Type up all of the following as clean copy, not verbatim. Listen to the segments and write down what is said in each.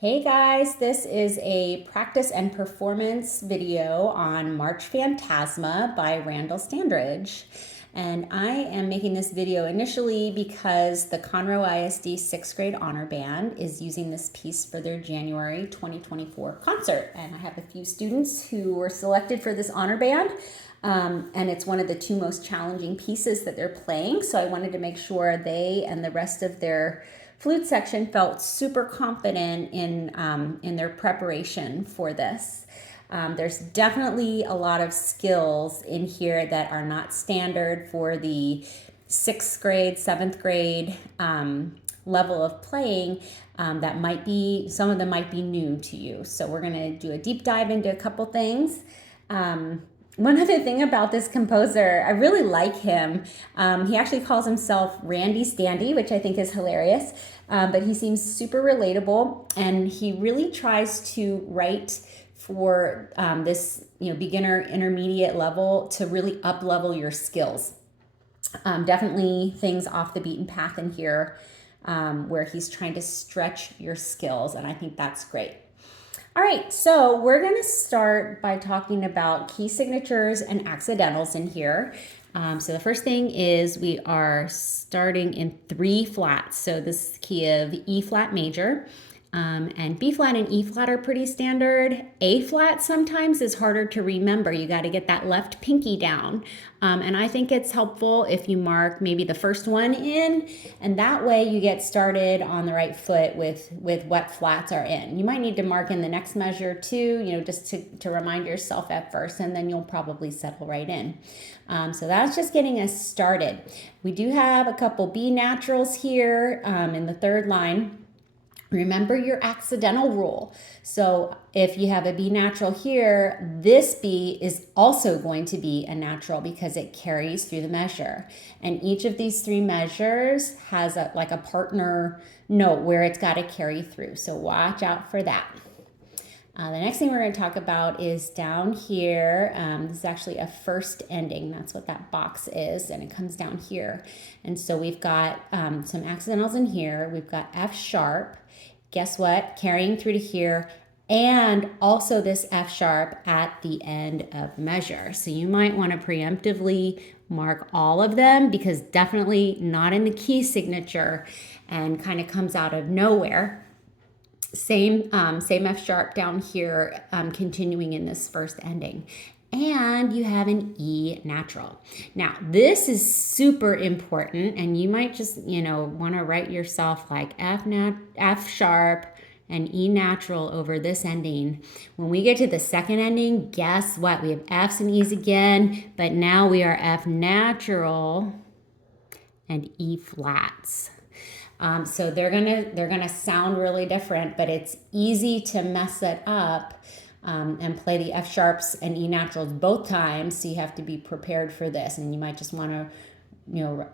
Hey guys, this is a practice and performance video on March Phantasma by Randall Standridge. And I am making this video initially because the Conroe ISD 6th grade honor band is using this piece for their January 2024 concert. And I have a few students who were selected for this honor band. And it's one of the two most challenging pieces that they're playing. So I wanted to make sure they and the rest of their flute section felt super confident in their preparation for this. There's definitely a lot of skills in here that are not standard for the 6th grade, 7th grade level of playing. That might be, some of them might be new to you. So we're gonna do a deep dive into a couple things. One other thing about this composer, I really like him. He actually calls himself Randy Standy, which I think is hilarious, but he seems super relatable, and he really tries to write for this beginner intermediate level to really up level your skills. Definitely things off the beaten path in here where he's trying to stretch your skills, and I think that's great. All right, so we're going to start by talking about key signatures and accidentals in here. So the first thing is we are starting in 3 flats. So this is key of E flat major. And B flat and E flat are pretty standard. A flat sometimes is harder to remember. You got to get that left pinky down. And I think it's helpful if you mark maybe the first one in, and that way you get started on the right foot with what flats are in. You might need to mark in the next measure too, just to remind yourself at first, and then you'll probably settle right in. So that's just getting us started. We do have a couple B naturals here in the 3rd line. Remember your accidental rule. So if you have a B natural here, this B is also going to be a natural because it carries through the measure. And each of these 3 measures has a partner note where it's got to carry through. So watch out for that. The next thing we're going to talk about is down here. This is actually a first ending. That's what that box is, and it comes down here. And so we've got some accidentals in here. We've got F sharp. Guess what? Carrying through to here, and also this F sharp at the end of the measure. So you might want to preemptively mark all of them because definitely not in the key signature and kind of comes out of nowhere. Same F sharp down here, continuing in this first ending. And you have an E natural. Now, this is super important, and you might just, want to write yourself like F sharp and E natural over this ending. When we get to the second ending, guess what? We have Fs and E's again, but now we are F natural and E flats. So they're gonna sound really different, but it's easy to mess it up and play the F sharps and E naturals both times. So you have to be prepared for this, and you might just want to,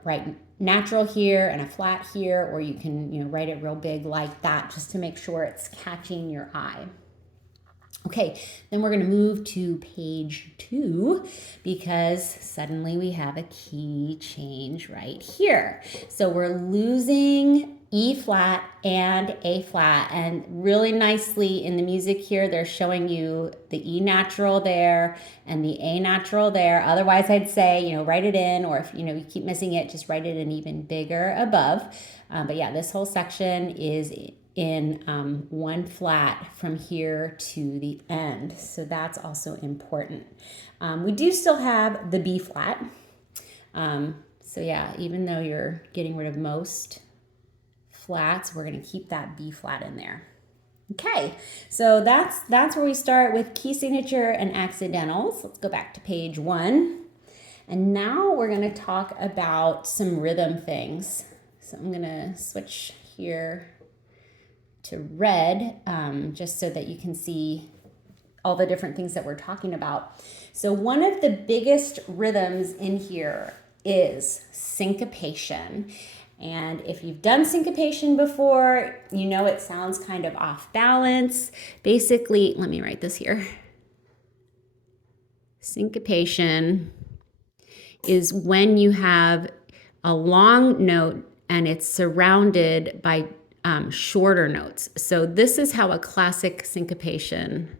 write natural here and a flat here, or you can, write it real big like that just to make sure it's catching your eye. Okay, then we're going to move to page 2 because suddenly we have a key change right here. So we're losing E flat and A flat, and really nicely in the music here, they're showing you the E natural there and the A natural there. Otherwise, I'd say, write it in, or if, you keep missing it, just write it in even bigger above. But yeah, this whole section is in 1 flat from here to the end. So that's also important. We do still have the B flat. So yeah, even though you're getting rid of most flats, we're going to keep that B flat in there. Okay, so that's where we start with key signature and accidentals. Let's go back to page 1. And now we're going to talk about some rhythm things. So I'm going to switch here to red, just so that you can see all the different things that we're talking about. So one of the biggest rhythms in here is syncopation. And if you've done syncopation before, it sounds kind of off balance. Basically, let me write this here. Syncopation is when you have a long note and it's surrounded by shorter notes. So this is how a classic syncopation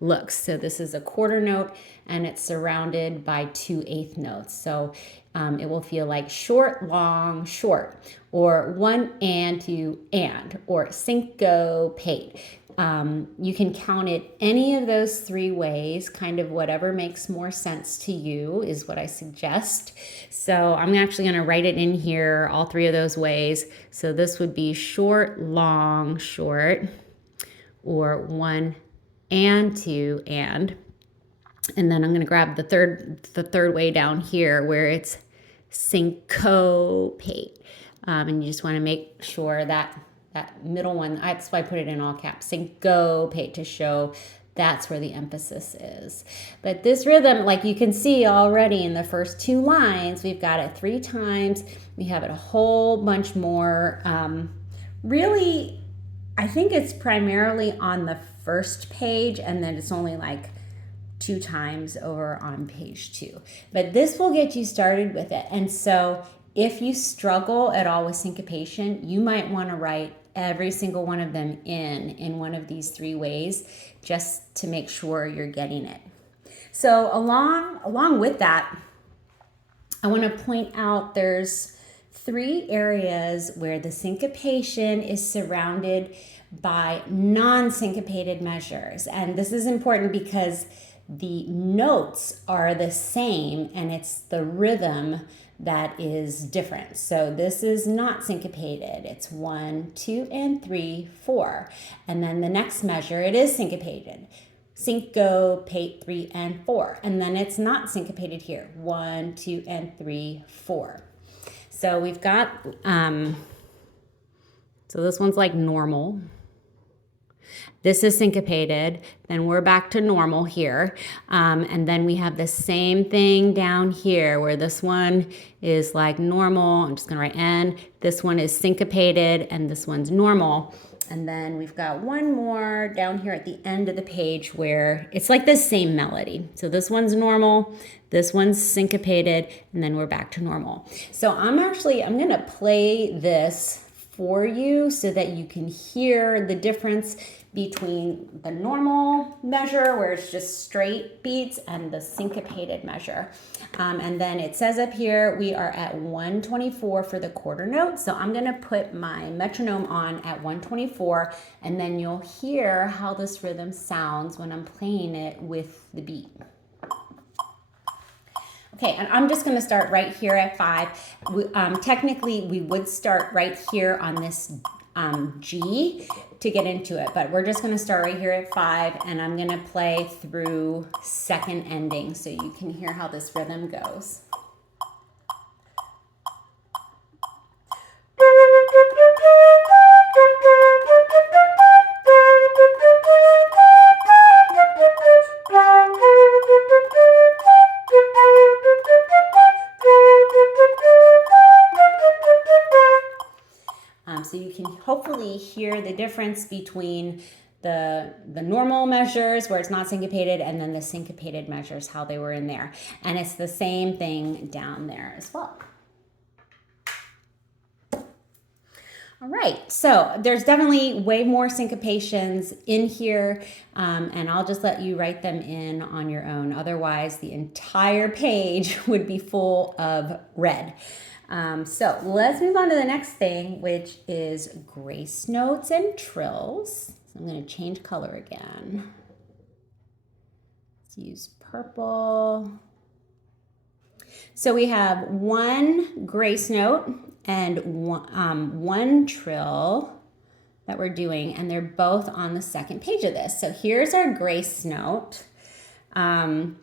looks. So this is a quarter note and it's surrounded by 2/8 notes. So it will feel like short, long, short, or 1 and 2 and, or syncopate. You can count it any of those 3 ways, kind of whatever makes more sense to you is what I suggest. So I'm actually going to write it in here, all 3 of those ways. So this would be short, long, short, or 1 and 2 and then I'm going to grab the third way down here where it's syncopate. And you just want to make sure that middle one, that's why I put it in all caps, syncopate, to show that's where the emphasis is. But this rhythm, like you can see already in the first 2 lines, we've got it 3 times. We have it a whole bunch more. Really, I think it's primarily on the first page, and then it's only like 2 times over on page 2. But this will get you started with it. And so if you struggle at all with syncopation, you might want to write every single one of them in one of these 3 ways, just to make sure you're getting it. So along with that, I want to point out there's 3 areas where the syncopation is surrounded by non-syncopated measures. And this is important because the notes are the same and it's the rhythm that is different. So this is not syncopated. It's 1, 2, and 3, 4. And then the next measure, it is syncopated. Syncopate 3 and 4. And then it's not syncopated here. 1, 2, and 3, 4. So we've got, so this one's like normal. This is syncopated, then we're back to normal here. And then we have the same thing down here where this one is like normal. I'm just gonna write N. This one is syncopated and this one's normal. And then we've got one more down here at the end of the page where it's like the same melody. So this one's normal, this one's syncopated, and then we're back to normal. So I'm gonna play this for you so that you can hear the difference between the normal measure where it's just straight beats and the syncopated measure. And then it says up here we are at 124 for the quarter note. So I'm gonna put my metronome on at 124 and then you'll hear how this rhythm sounds when I'm playing it with the beat. Okay, and I'm just going to start right here at 5. Technically, we would start right here on this G to get into it, but we're just going to start right here at 5, and I'm going to play through second ending so you can hear how this rhythm goes. So you can hopefully hear the difference between the normal measures where it's not syncopated and then the syncopated measures, how they were in there. And it's the same thing down there as well. All right, so there's definitely way more syncopations in here, and I'll just let you write them in on your own. Otherwise, the entire page would be full of red. So let's move on to the next thing, which is grace notes and trills. So I'm going to change color again. Let's use purple. So we have one grace note and one trill that we're doing, and they're both on the second page of this. So here's our grace note, and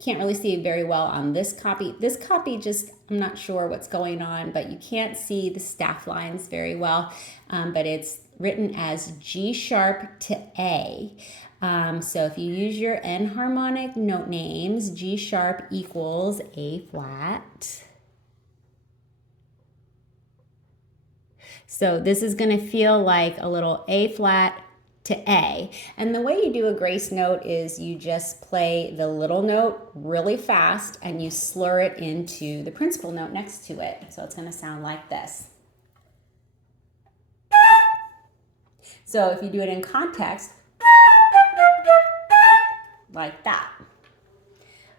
can't really see it very well on this copy. This copy just, I'm not sure what's going on, but you can't see the staff lines very well, but it's written as G sharp to A. So if you use your enharmonic note names, G sharp equals A flat. So this is going to feel like a little A flat to A. And the way you do a grace note is you just play the little note really fast and you slur it into the principal note next to it. So it's going to sound like this. So if you do it in context, like that.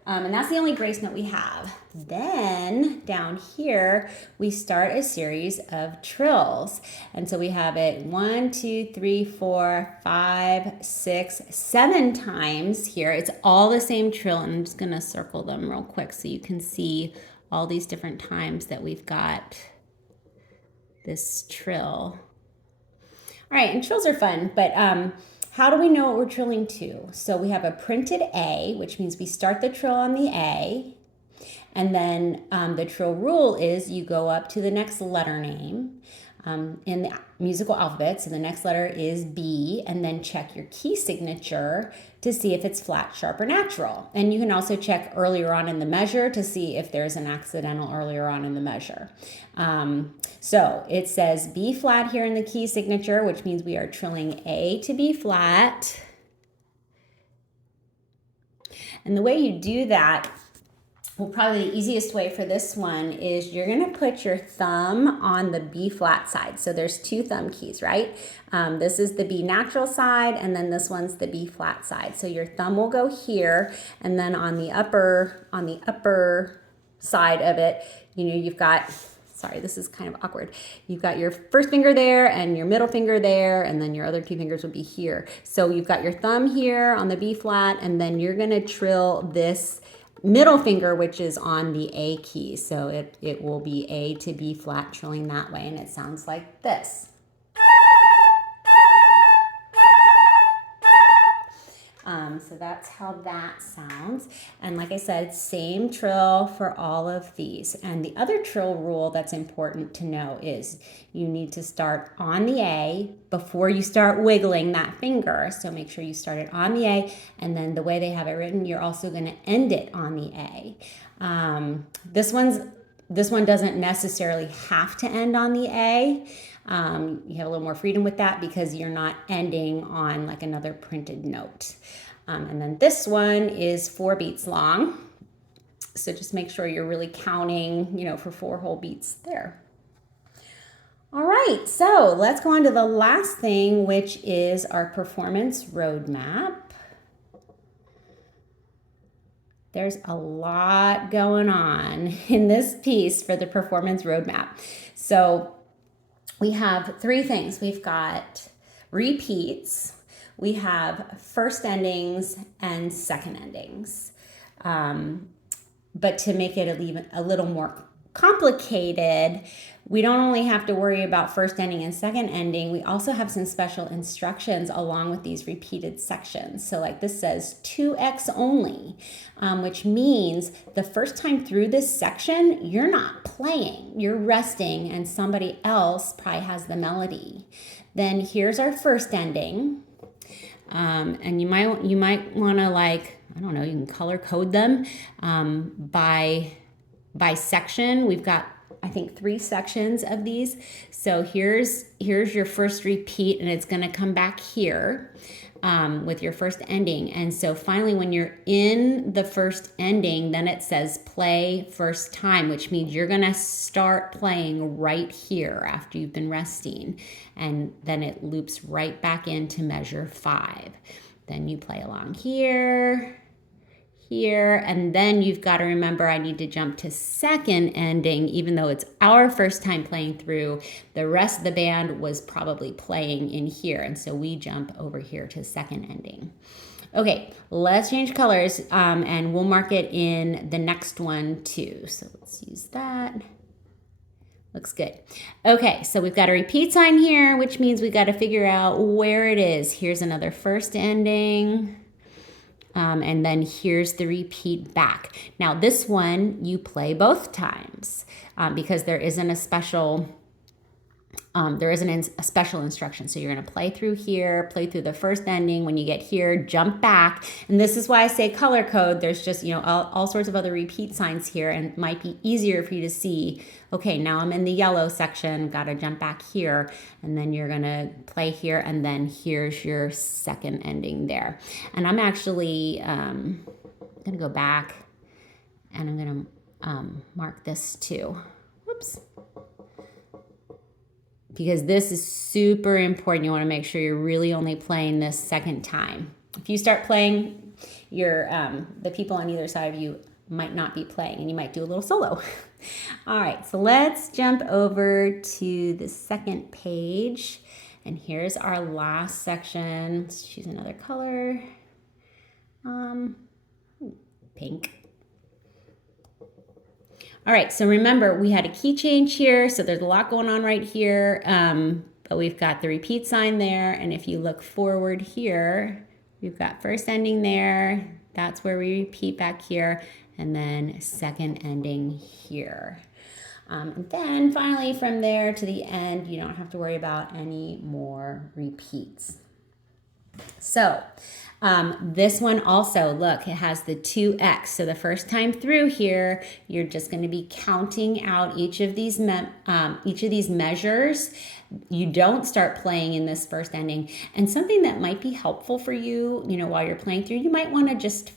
And that's the only grace note we have. Then down here, we start a series of trills. And so we have it 1, 2, 3, 4, 5, 6, 7 times here. It's all the same trill. And I'm just gonna circle them real quick so you can see all these different times that we've got this trill. All right, and trills are fun, but how do we know what we're trilling to? So we have a printed A, which means we start the trill on the A, and then the trill rule is you go up to the next letter name in the musical alphabet. So the next letter is B, and then check your key signature to see if it's flat, sharp, or natural. And you can also check earlier on in the measure to see if there's an accidental earlier on in the measure. So it says B flat here in the key signature, which means we are trilling A to B flat. And the way you do that, well, probably the easiest way for this one is you're going to put your thumb on the B flat side. So there's 2 thumb keys, right? This is the B natural side, and then this one's the B flat side. So your thumb will go here, and then on the upper side of it, you know, you've got, sorry, this is kind of awkward. You've got your first finger there and your middle finger there, and then your other 2 fingers would be here. So you've got your thumb here on the B flat, and then you're going to trill this middle finger, which is on the A key. So it will be A to B flat, trilling that way, and it sounds like this. So that's how that sounds. And like I said, same trill for all of these. And the other trill rule that's important to know is you need to start on the A before you start wiggling that finger. So make sure you start it on the A, and then the way they have it written, you're also going to end it on the A. This one doesn't necessarily have to end on the A. You have a little more freedom with that because you're not ending on like another printed note. And then this one is 4 beats long. So just make sure you're really counting, you know, for 4 whole beats there. All right, so let's go on to the last thing, which is our performance roadmap. There's a lot going on in this piece for the performance roadmap. So we have 3 things. We've got repeats, we have first endings, and second endings. But to make it a little more complicated, we don't only have to worry about first ending and second ending, we also have some special instructions along with these repeated sections. So like this says 2x only, which means the first time through this section, you're not playing, you're resting, and somebody else probably has the melody. Then here's our first ending. And you might want to, like, I don't know, you can color code them by section. We've got, I think, 3 sections of these. So here's your first repeat, and it's going to come back here with your first ending. And so finally, when you're in the first ending, then it says play first time, which means you're going to start playing right here after you've been resting. And then it loops right back into measure 5. Then you play along here, and then you've got to remember I need to jump to second ending. Even though it's our first time playing through, the rest of the band was probably playing in here, and so we jump over here to second ending. Okay, let's change colors, and we'll mark it in the next one too. So let's use that. Looks good. Okay, so we've got a repeat sign here, which means we've got to figure out where it is. Here's another first ending. And then here's the repeat back. Now this one you play both times because there isn't a special instruction. So you're going to play through here, play through the first ending. When you get here, jump back. And this is why I say color code. There's just, you know, all sorts of other repeat signs here, and it might be easier for you to see, okay, now I'm in the yellow section, got to jump back here, and then you're going to play here, and then here's your second ending there. And I'm actually going to go back, and I'm going to mark this too. Whoops. because this is super important. You want to make sure you're really only playing this second time. If you start playing, the people on either side of you might not be playing, and you might do a little solo. All right, so let's jump over to the second page. And here's our last section. Let's choose another color. Pink. All right, so remember, we had a key change here, so there's a lot going on right here, but we've got the repeat sign there, and if you look forward here, we've got first ending there, that's where we repeat back here, and then second ending here. And then finally from there to the end, you don't have to worry about any more repeats. So this one also, look, it has the 2x. So the first time through here, you're just going to be counting out each of these measures. You don't start playing in this first ending. And something that might be helpful for you, while you're playing through, you might want to just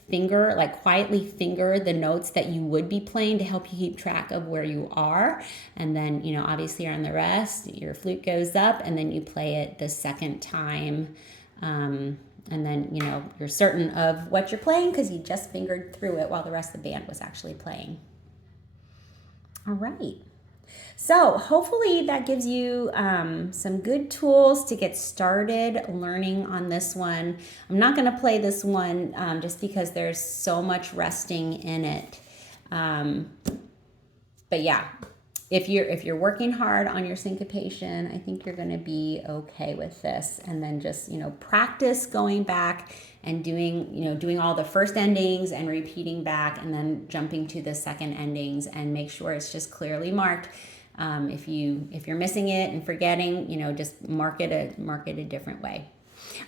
quietly finger the notes that you would be playing to help you keep track of where you are. And then, obviously on the rest, your flute goes up and then you play it the second time. And then, you're certain of what you're playing because you just fingered through it while the rest of the band was actually playing. All right. So hopefully that gives you some good tools to get started learning on this one. I'm not going to play this one just because there's so much resting in it. But yeah. If you're working hard on your syncopation, I think you're going to be okay with this. And then just, practice going back and doing all the first endings and repeating back and then jumping to the second endings and make sure it's just clearly marked. If you're missing it and forgetting, just mark it a different way.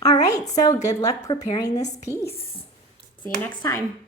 All right, so good luck preparing this piece. See you next time.